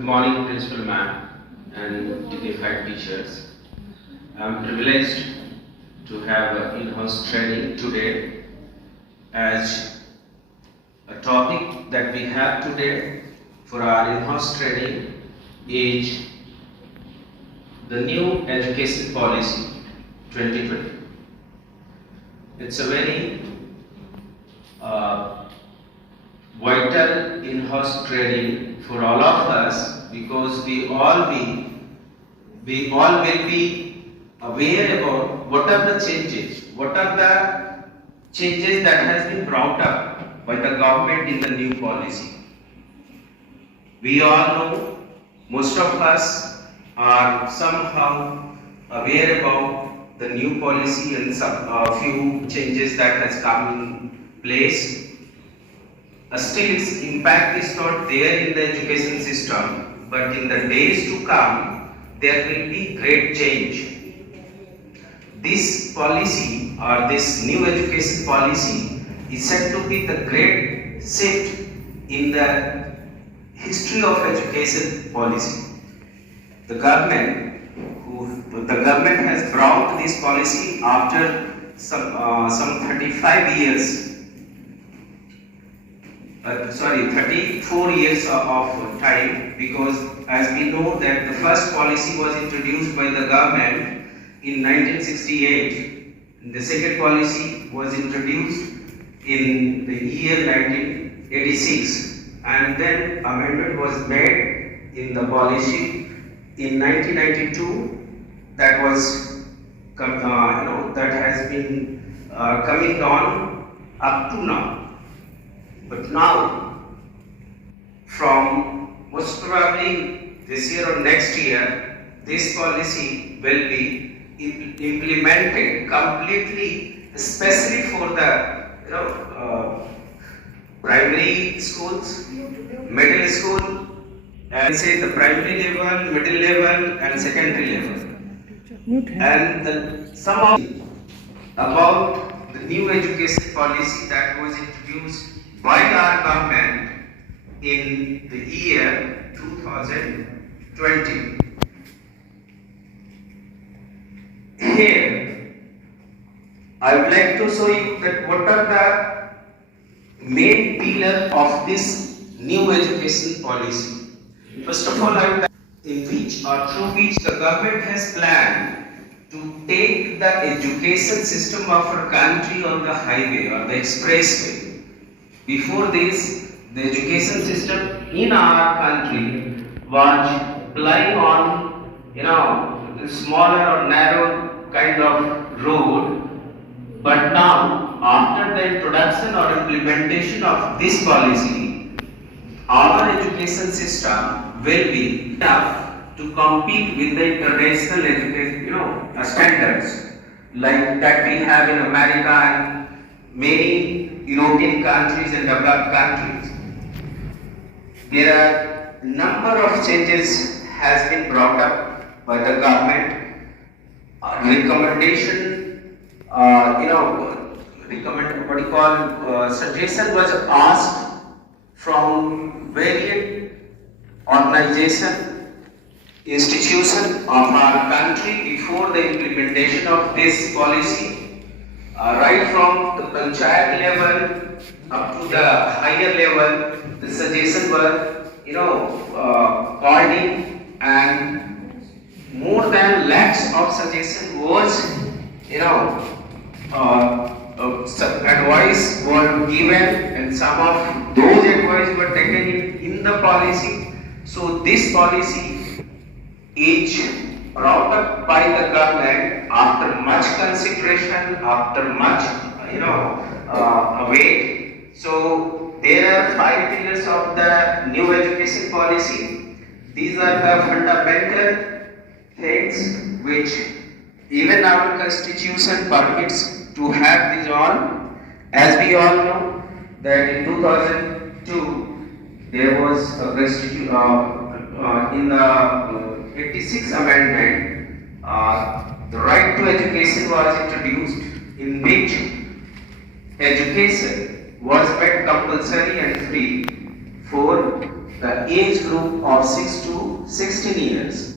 Good morning, Principal Ma'am and dignified teachers. I am privileged to have in-house training today, as a topic that we have today for our in-house training is the new education policy 2020. It's a very vital in-house training for all of us, because we all will be aware about what are the changes that has been brought up by the government in the new policy. We all know, most of us are somehow aware about the new policy and few changes that has come in place. Still, its impact is not there in the education system, but in the days to come, there will be great change. This policy, or this new education policy, is said to be the great shift in the history of education policy. The government has brought this policy after some 35 years. 34 years of time, because as we know that the first policy was introduced by the government in 1968. The second policy was introduced in the year 1986, and then amendment was made in the policy in 1992. That was that has been coming on up to now. But now, from most probably this year or next year, this policy will be implemented completely, especially for the primary schools, middle school, and say the primary level, middle level, and secondary level. And some of about the new education policy that was introduced by our government in the year 2020. Here, I would like to show you that what are the main pillars of this new education policy. First of all, I would like in which or through which the government has planned to take the education system of our country on the highway or the expressway. Before this, the education system in our country was relying on smaller or narrow kind of road. But now, after the introduction or implementation of this policy, our education system will be enough to compete with the international education standards like that we have in America and many European countries and developed countries. There are a number of changes has been brought up by the government. Suggestion was asked from various organizations, institutions of our country before the implementation of this policy. Right from the panchayat level up to the higher level, the suggestions were, called in, and more than lakhs of suggestions was, advice were given, and some of those advice were taken in the policy. So this policy is brought up by the government after much consideration, after much wait. So there are 5 pillars of the new education policy. These are the fundamental things which even our constitution permits to have these all. As we all know that in 2002 there was a in the 86 amendment, the right to education was introduced, in which education was made compulsory and free for the age group of 6 to 16 years.